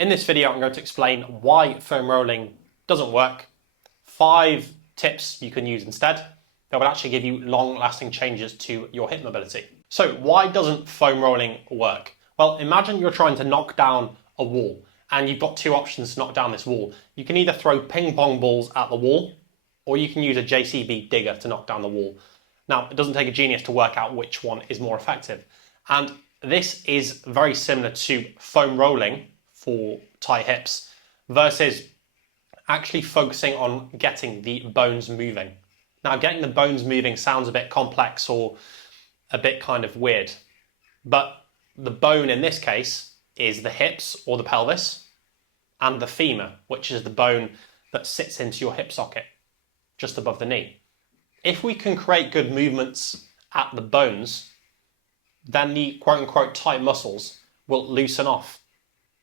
In this video, I'm going to explain why foam rolling doesn't work, 5 tips you can use instead that will actually give you long-lasting changes to your hip mobility. So why doesn't foam rolling work? Well, imagine you're trying to knock down a wall and you've got 2 options to knock down this wall. You can either throw ping pong balls at the wall or you can use a JCB digger to knock down the wall. Now, it doesn't take a genius to work out which one is more effective. And this is very similar to foam rolling for tight hips versus actually focusing on getting the bones moving. Now, getting the bones moving sounds a bit complex or a bit kind of weird, but the bone in this case is the hips or the pelvis and the femur, which is the bone that sits into your hip socket just above the knee. If we can create good movements at the bones, then the quote-unquote tight muscles will loosen off.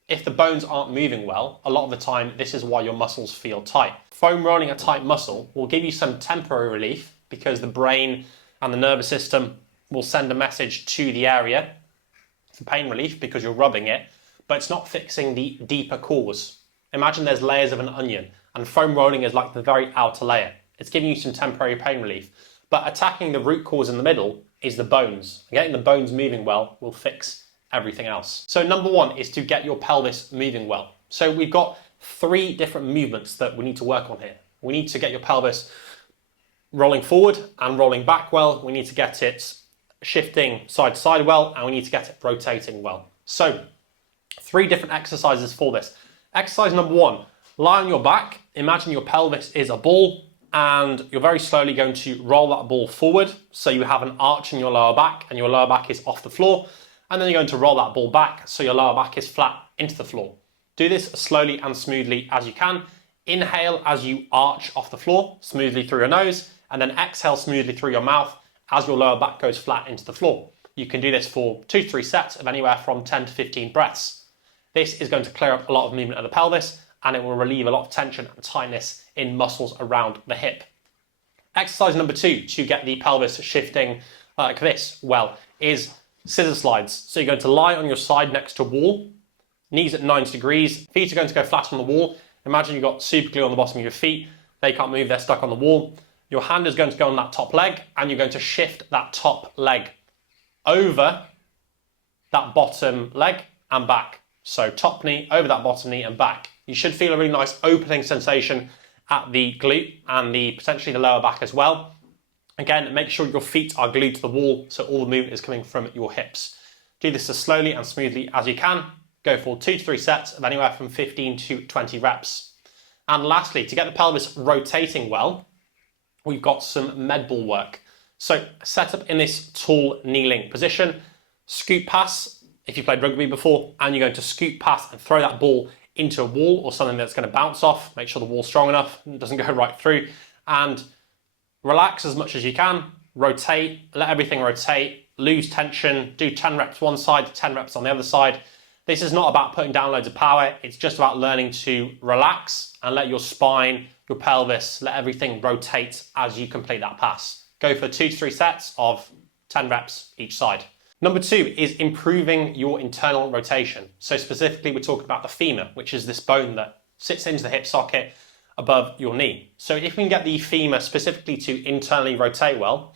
If the bones aren't moving well, a lot of the time this is why your muscles feel tight. Foam rolling a tight muscle will give you some temporary relief because the brain and the nervous system will send a message to the area for pain relief because you're rubbing it, but it's not fixing the deeper cause. Imagine there's layers of an onion and foam rolling is like the very outer layer. It's giving you some temporary pain relief, but attacking the root cause in the middle is the bones. Getting the bones moving well will fix everything else. So number 1 is to get your pelvis moving well. So we've got 3 different movements that we need to work on here. We need to get your pelvis rolling forward and rolling back well. We need to get it shifting side to side well, and we need to get it rotating well. So 3 different exercises for this. Exercise number 1, lie on your back. Imagine your pelvis is a ball and you're very slowly going to roll that ball forward. So you have an arch in your lower back and your lower back is off the floor. And then you're going to roll that ball back so your lower back is flat into the floor. Do this as slowly and smoothly as you can. Inhale as you arch off the floor, smoothly through your nose, and then exhale smoothly through your mouth as your lower back goes flat into the floor. You can do this for 2 to 3 sets of anywhere from 10 to 15 breaths. This is going to clear up a lot of movement of the pelvis and it will relieve a lot of tension and tightness in muscles around the hip. Exercise number 2 to get the pelvis shifting like this, well, is scissor slides. So you're going to lie on your side next to a wall, knees at 90 degrees, feet are going to go flat on the wall. Imagine you've got super glue on the bottom of your feet, they can't move, they're stuck on the wall. Your hand is going to go on that top leg and you're going to shift that top leg over that bottom leg and back. So top knee over that bottom knee and back. You should feel a really nice opening sensation at the glute and potentially the lower back as well. Again, make sure your feet are glued to the wall so all the movement is coming from your hips. Do this as slowly and smoothly as you can. Go for 2 to 3 sets of anywhere from 15 to 20 reps. And lastly, to get the pelvis rotating well, we've got some med ball work. So set up in this tall kneeling position, scoop pass if you played rugby before, and you're going to scoop pass and throw that ball into a wall or something that's going to bounce off. Make sure the wall's strong enough and it doesn't go right through. And relax as much as you can, rotate, let everything rotate, lose tension, do 10 reps one side, 10 reps on the other side. This is not about putting down loads of power, it's just about learning to relax and let your spine, your pelvis, let everything rotate as you complete that pass. Go for 2 to 3 sets of 10 reps each side. Number 2 is improving your internal rotation. So specifically, we're talking about the femur, which is this bone that sits into the hip socket above your knee. So if we can get the femur specifically to internally rotate well,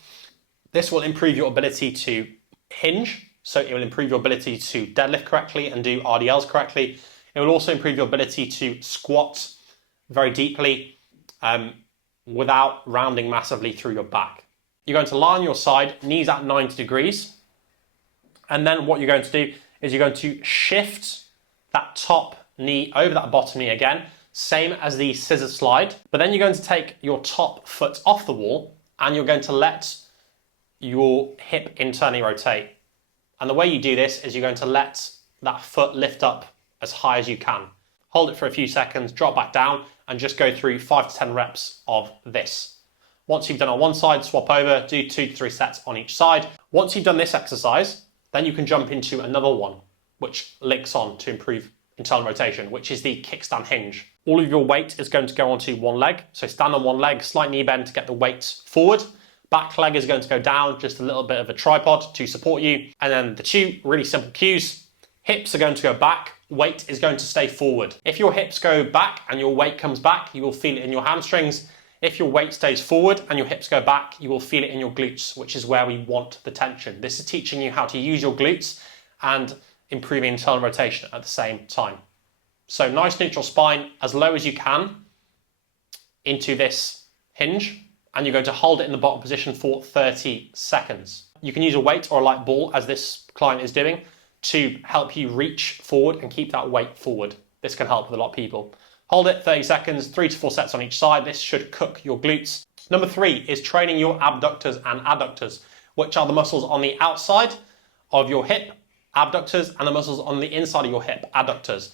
this will improve your ability to hinge. So it will improve your ability to deadlift correctly and do RDLs correctly. It will also improve your ability to squat very deeply without rounding massively through your back. You're going to lie on your side, knees at 90 degrees. And then what you're going to do is you're going to shift that top knee over that bottom knee again, same as the scissor slide. But then you're going to take your top foot off the wall and you're going to let your hip internally rotate. And the way you do this is you're going to let that foot lift up as high as you can. Hold it for a few seconds, drop back down, and just go through 5 to 10 reps of this. Once you've done on one side, swap over, do 2 to 3 sets on each side. Once you've done this exercise, then you can jump into another one, which links on to improve internal rotation, which is the kickstand hinge. All of your weight is going to go onto one leg. So stand on one leg, slight knee bend to get the weight forward. Back leg is going to go down, just a little bit of a tripod to support you. And then the 2 really simple cues. Hips are going to go back weight is going to stay forward. If your hips go back and your weight comes back, you will feel it in your hamstrings. If your weight stays forward and your hips go back, you will feel it in your glutes, which is where we want the tension. This is teaching you how to use your glutes and improving internal rotation at the same time. So nice neutral spine, as low as you can into this hinge, and you're going to hold it in the bottom position for 30 seconds. You can use a weight or a light ball, as this client is doing, to help you reach forward and keep that weight forward. This can help with a lot of people. Hold it 30 seconds, 3 to 4 sets on each side. This should cook your glutes. Number 3 is training your abductors and adductors, which are the muscles on the outside of your hip, abductors, and the muscles on the inside of your hip, adductors.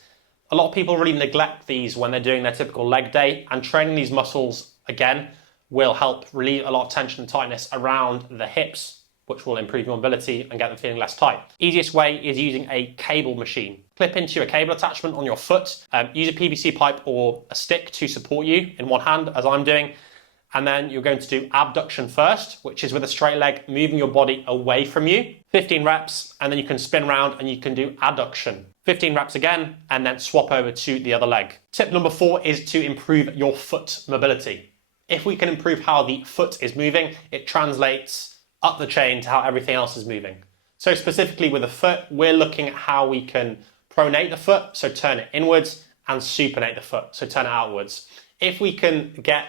A lot of people really neglect these when they're doing their typical leg day, and training these muscles, again, will help relieve a lot of tension and tightness around the hips, which will improve your mobility and get them feeling less tight. Easiest way is using a cable machine. Clip into a cable attachment on your foot, use a PVC pipe or a stick to support you in one hand, as I'm doing, and then you're going to do abduction first, which is with a straight leg, moving your body away from you. 15 reps, and then you can spin around and you can do adduction. 15 reps again, and then swap over to the other leg. Tip number 4 is to improve your foot mobility. If we can improve how the foot is moving, it translates up the chain to how everything else is moving. So specifically with the foot, we're looking at how we can pronate the foot, so turn it inwards, and supinate the foot, so turn it outwards. If we can get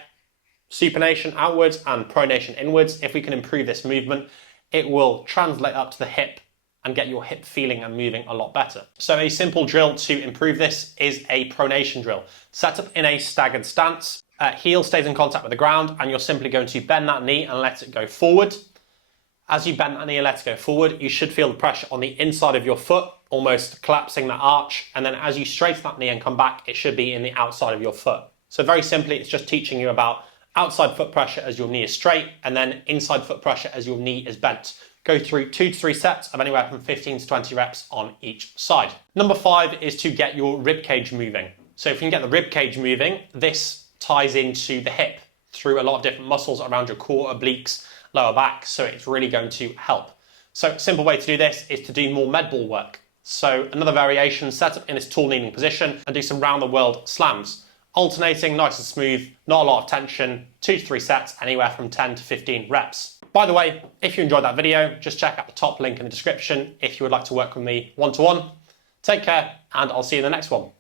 supination outwards and pronation inwards, if we can improve this movement, it will translate up to the hip and get your hip feeling and moving a lot better. So a simple drill to improve this is a pronation drill. Set up in a staggered stance, heel stays in contact with the ground, and you're simply going to bend that knee and let it go forward. As you bend that knee and let it go forward, you should feel the pressure on the inside of your foot, almost collapsing that arch. And then as you straighten that knee and come back, it should be in the outside of your foot. So very simply, it's just teaching you about outside foot pressure as your knee is straight, and then inside foot pressure as your knee is bent. Go through 2 to 3 sets of anywhere from 15 to 20 reps on each side. Number 5 is to get your rib cage moving. So if you can get the rib cage moving, this ties into the hip through a lot of different muscles around your core, obliques, lower back, so it's really going to help. So a simple way to do this is to do more med ball work. So another variation, set up in this tall kneeling position and do some round the world slams. Alternating, nice and smooth, not a lot of tension, 2 to 3 sets, anywhere from 10 to 15 reps. By the way, if you enjoyed that video, just check out the top link in the description if you would like to work with me one-to-one. Take care, and I'll see you in the next one.